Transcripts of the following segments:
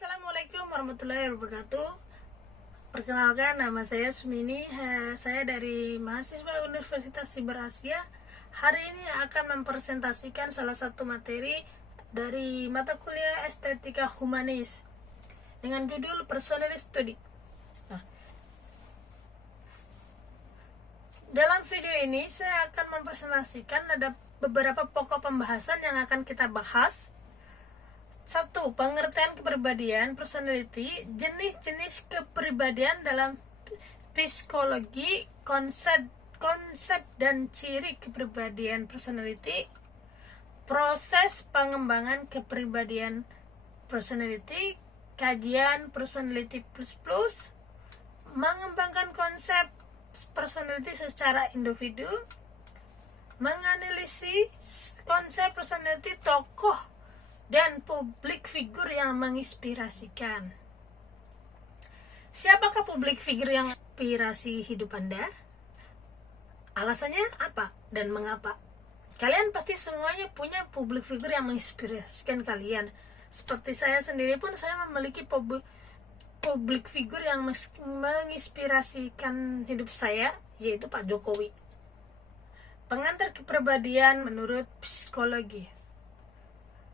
Assalamualaikum warahmatullahi wabarakatuh. Perkenalkan, nama saya Sumini. Saya dari mahasiswa Universitas Siber Asia. Hari ini akan mempresentasikan salah satu materi dari mata kuliah Estetika Humanis dengan judul Personal Study. Nah, dalam video ini saya akan mempresentasikan ada beberapa pokok pembahasan yang akan kita bahas. 1. Pengertian kepribadian, personality, jenis-jenis kepribadian dalam psikologi, konsep dan ciri kepribadian personality, proses pengembangan kepribadian personality, kajian personality plus, mengembangkan konsep personality secara individu, menganalisis konsep personality tokoh dan publik figur yang menginspirasikan. Siapakah publik figur yang menginspirasi hidup Anda? Alasannya apa dan mengapa? Kalian pasti semuanya punya publik figur yang menginspirasikan kalian. Seperti saya sendiri pun, saya memiliki publik figur yang menginspirasikan hidup saya, yaitu Pak Jokowi. Pengantar kepribadian menurut psikologi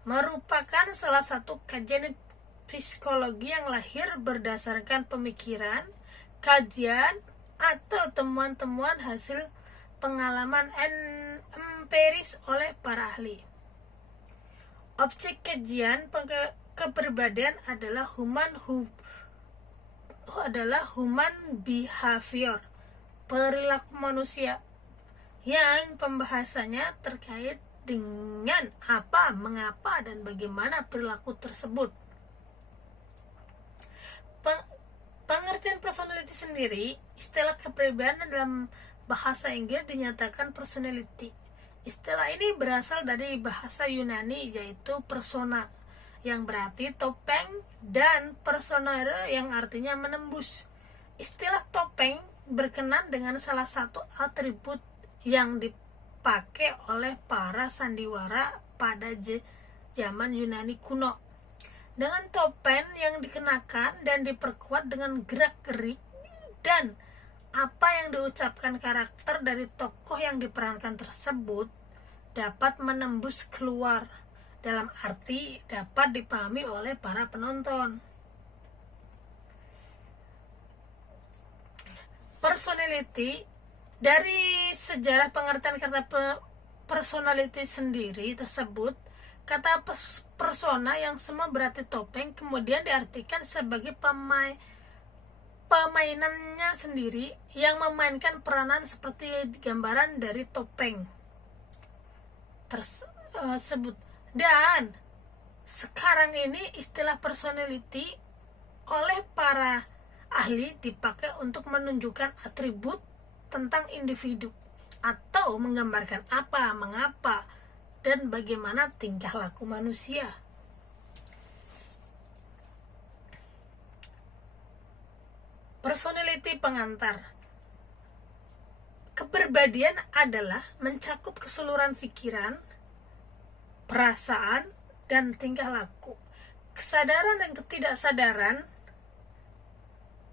merupakan salah satu kajian psikologi yang lahir berdasarkan pemikiran, kajian, atau temuan-temuan hasil pengalaman empiris oleh para ahli. Objek kajian kepribadian adalah human behavior, perilaku manusia, yang pembahasannya terkait dengan apa, mengapa, dan bagaimana perilaku tersebut. Pengertian personality sendiri, istilah kepribadian dalam bahasa Inggris dinyatakan personality. Istilah ini berasal dari bahasa Yunani, yaitu persona, yang berarti topeng, dan personare yang artinya menembus. Istilah topeng berkenan dengan salah satu atribut yang dipakai oleh para sandiwara pada zaman Yunani kuno. Dengan topeng yang dikenakan dan diperkuat dengan gerak-gerik dan apa yang diucapkan, karakter dari tokoh yang diperankan tersebut dapat menembus keluar, dalam arti dapat dipahami oleh para penonton. Personality, dari sejarah pengertian kata personality sendiri tersebut, kata persona yang semua berarti topeng kemudian diartikan sebagai pemainannya sendiri yang memainkan peranan seperti gambaran dari topeng tersebut. Dan sekarang ini istilah personality oleh para ahli dipakai untuk menunjukkan atribut tentang individu atau menggambarkan apa, mengapa, dan bagaimana tingkah laku manusia. Personality pengantar. Kepribadian adalah mencakup keseluruhan pikiran, perasaan, dan tingkah laku. Kesadaran dan ketidaksadaran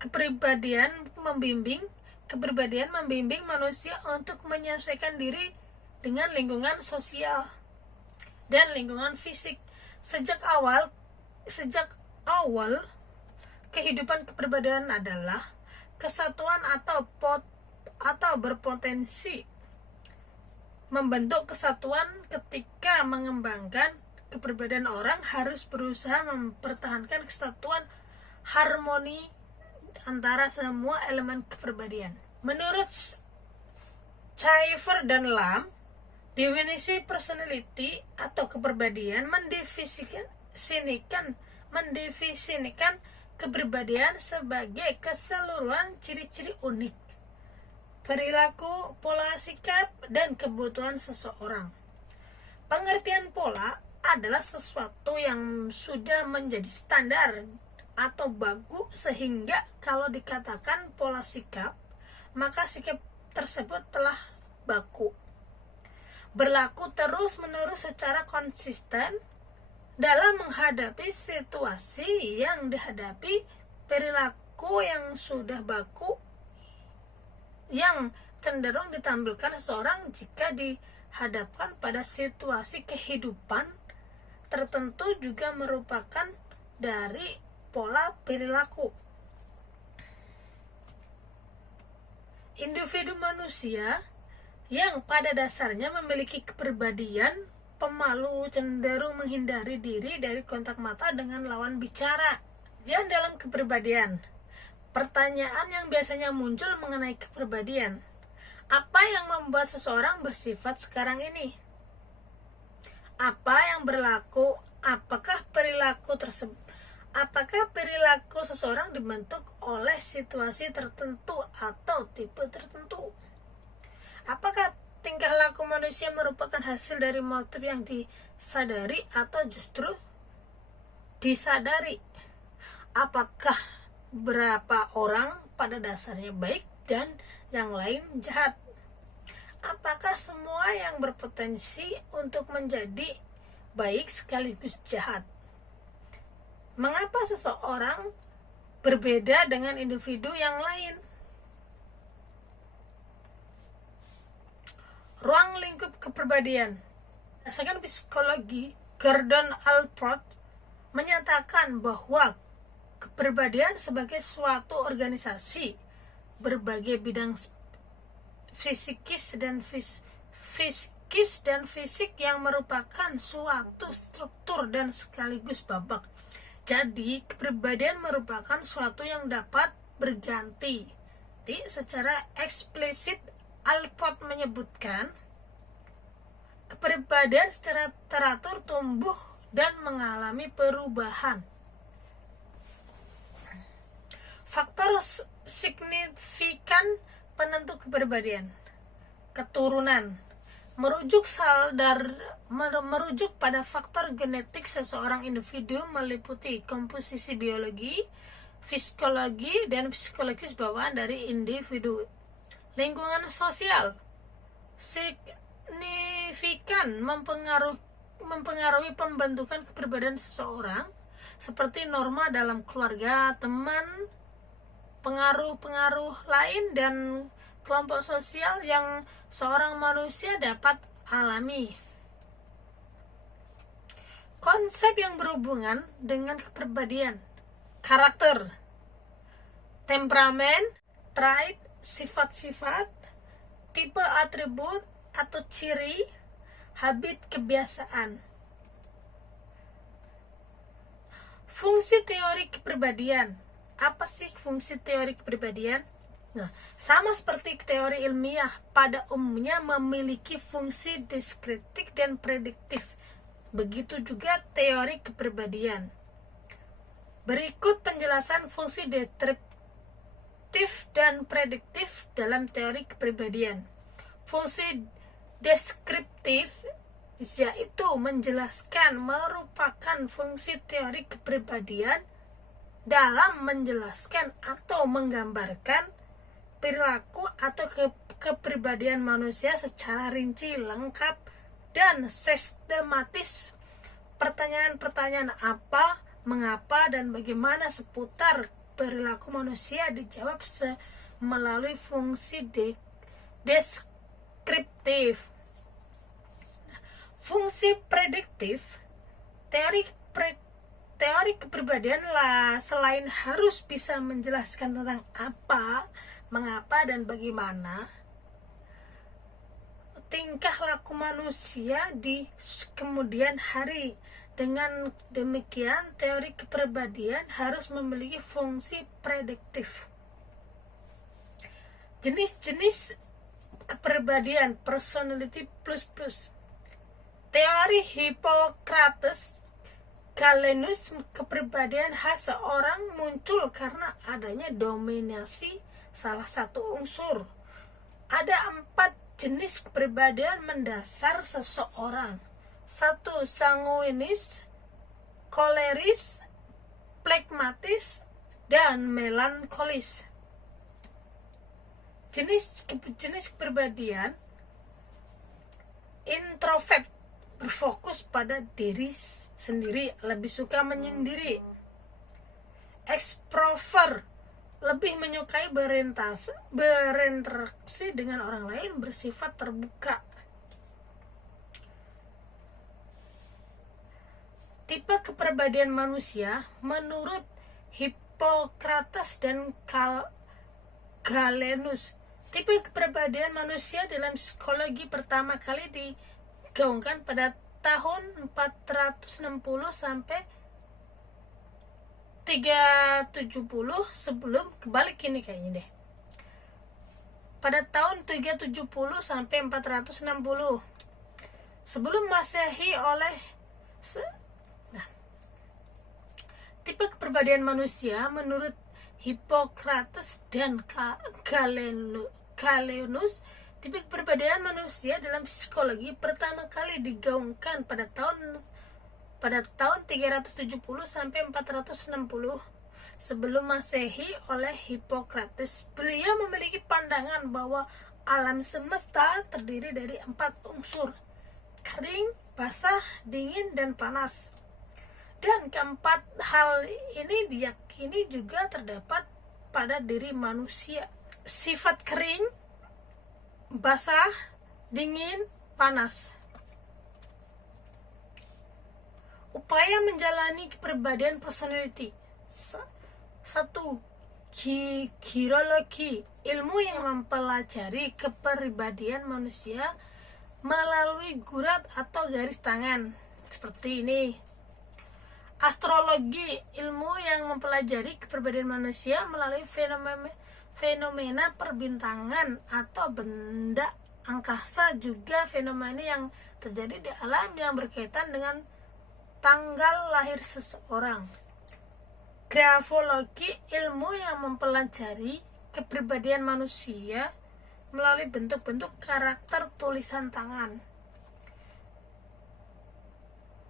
kepribadian membimbing manusia untuk menyesuaikan diri dengan lingkungan sosial dan lingkungan fisik. Sejak awal kehidupan kepribadian adalah kesatuan atau berpotensi membentuk kesatuan. Ketika mengembangkan kepribadian, orang harus berusaha mempertahankan kesatuan, harmoni antara semua elemen kepribadian. Menurut Schaeffer dan Lam, definisi personality atau kepribadian mendefinisikan kepribadian sebagai keseluruhan ciri-ciri unik, perilaku, pola sikap, dan kebutuhan seseorang. Pengertian pola adalah sesuatu yang sudah menjadi standar atau baku, sehingga kalau dikatakan pola sikap, maka sikap tersebut telah baku, berlaku terus-menerus secara konsisten, dalam menghadapi situasi yang dihadapi, perilaku yang sudah baku yang cenderung ditampilkan seseorang jika dihadapkan pada situasi kehidupan tertentu juga merupakan dari pola perilaku. Individu manusia yang pada dasarnya memiliki kepribadian pemalu cenderung menghindari diri dari kontak mata dengan lawan bicara. Jangan dalam kepribadian. Pertanyaan yang biasanya muncul mengenai kepribadian. Apa yang membuat seseorang bersifat sekarang ini? Apa yang berlaku? Apakah perilaku seseorang dibentuk oleh situasi tertentu atau tipe tertentu? Apakah tingkah laku manusia merupakan hasil dari motif yang disadari atau justru disadari? Apakah berapa orang pada dasarnya baik dan yang lain jahat? Apakah semua yang berpotensi untuk menjadi baik sekaligus jahat? Mengapa seseorang berbeda dengan individu yang lain? Ruang lingkup kepribadian. Berdasarkan psikologi, Gordon Allport menyatakan bahwa kepribadian sebagai suatu organisasi berbagai bidang psikis dan fisik yang merupakan suatu struktur dan sekaligus babak. Jadi, kepribadian merupakan suatu yang dapat berganti. Secara eksplisit, Allport menyebutkan kepribadian secara teratur tumbuh dan mengalami perubahan. Faktor signifikan penentu kepribadian. Keturunan merujuk pada faktor genetik seseorang individu meliputi komposisi biologi, psikologi, dan psikologis bawaan dari individu. Lingkungan sosial signifikan mempengaruhi pembentukan kepribadian seseorang, seperti norma dalam keluarga, teman, pengaruh-pengaruh lain, dan kelompok sosial yang seorang manusia dapat alami. Konsep yang berhubungan dengan kepribadian: karakter, temperamen, trait, sifat-sifat, tipe atribut atau ciri, habit, kebiasaan. Fungsi teori kepribadian. Apa sih fungsi teori kepribadian? Sama seperti teori ilmiah, pada umumnya memiliki fungsi deskriptif dan prediktif. Begitu juga teori kepribadian. Berikut penjelasan fungsi deskriptif dan prediktif dalam teori kepribadian. Fungsi deskriptif yaitu menjelaskan, merupakan fungsi teori kepribadian dalam menjelaskan atau menggambarkan perilaku atau kepribadian manusia secara rinci, lengkap, dan sistematis. Pertanyaan-pertanyaan apa, mengapa, dan bagaimana seputar perilaku manusia dijawab melalui fungsi deskriptif. Fungsi prediktif. Teori kepribadian selain harus bisa menjelaskan tentang apa, mengapa, dan bagaimana tingkah laku manusia di kemudian hari. Dengan demikian, teori kepribadian harus memiliki fungsi prediktif. Jenis-jenis kepribadian, personality plus. Teori Hippocrates Galenus, kepribadian khas seorang muncul karena adanya dominasi salah satu unsur. Ada 4 jenis kepribadian mendasar seseorang. 1. Sanguinis, koleris, plekmatis, dan melankolis. Jenis kepribadian: introvert, berfokus pada diri sendiri, lebih suka menyendiri. Extrovert lebih menyukai berinteraksi dengan orang lain, bersifat terbuka. Tipe kepribadian manusia menurut Hippocrates dan Galenus. Tipe kepribadian manusia dalam psikologi pertama kali digaungkan pada tahun 460 sampai 370 sebelum, kebalik ini kayaknya deh. Pada tahun 370 sampai 460 sebelum Masehi tipe kepribadian manusia menurut Hippocrates dan Galenus. Tipe kepribadian manusia dalam psikologi pertama kali digaungkan pada tahun 370 sampai 460 sebelum Masehi oleh Hippocrates. Beliau memiliki pandangan bahwa alam semesta terdiri dari 4 unsur: kering, basah, dingin, dan panas. Dan keempat hal ini diyakini juga terdapat pada diri manusia. Sifat kering, basah, dingin, panas. Upaya menjalani kepribadian personality. 1. Girologi, ilmu yang mempelajari kepribadian manusia melalui gurat atau garis tangan seperti ini. Astrologi, ilmu yang mempelajari kepribadian manusia melalui fenomena perbintangan atau benda angkasa, juga fenomena yang terjadi di alam yang berkaitan dengan tanggal lahir seseorang. Grafologi, ilmu yang mempelajari kepribadian manusia melalui bentuk-bentuk karakter tulisan tangan.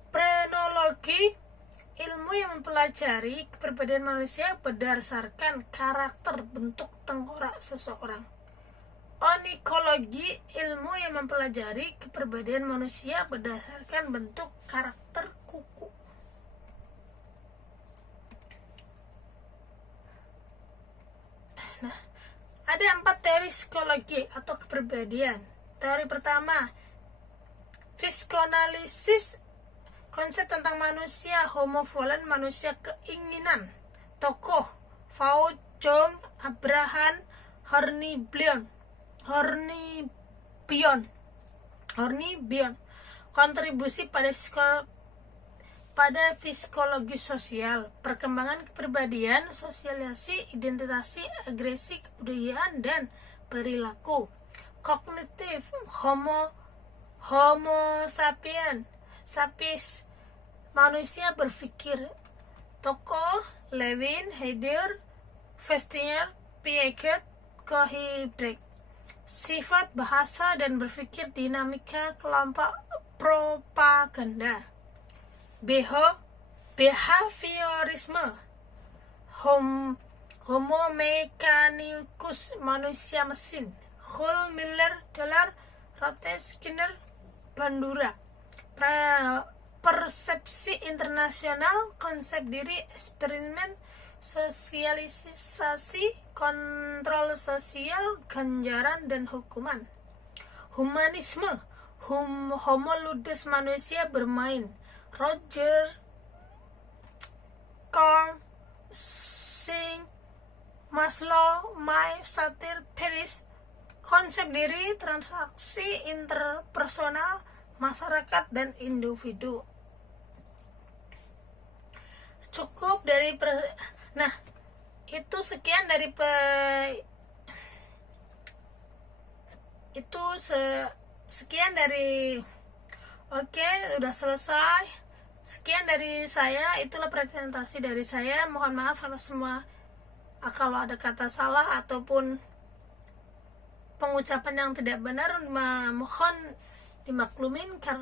Phrenologi, ilmu yang mempelajari kepribadian manusia berdasarkan karakter bentuk tengkorak seseorang. Onikologi, ilmu yang mempelajari kepribadian manusia berdasarkan bentuk karakter kuku. Nah, ada 4 teori psikologi atau kepribadian. Teori pertama, psikoanalisis, konsep tentang manusia homo volans, manusia keinginan. Tokoh Foucault, Jung, Abraham Hornibion. Kontribusi pada psikologi sosial, perkembangan kepribadian, sosialisasi, identitasi, agresi, kebudayaan, dan perilaku. Kognitif, homo sapiens, manusia berpikir. Tokoh Lewin, Heidegger, Festinger, Piaget, Cohn-Bendit. Sifat bahasa dan berpikir, dinamika kelompok, propaganda. Behaviorisme, homo mechanicus, manusia mesin. Hull, Miller, Dollar, Roth, Skinner, Bandura. Persepsi internasional, konsep diri, eksperimen, sosialisasi, kontrol sosial, ganjaran, dan hukuman. Humanisme, homo ludus, manusia bermain. Roger Korn, Singh, Maslow, May, Satir, Paris. Konsep diri, transaksi interpersonal, masyarakat, dan individu. Cukup dari itu sekian dari sekian dari oke, udah selesai. Sekian dari saya, itulah presentasi dari saya. Mohon maaf kalau ada kata salah ataupun pengucapan yang tidak benar, mohon dimaklumin karena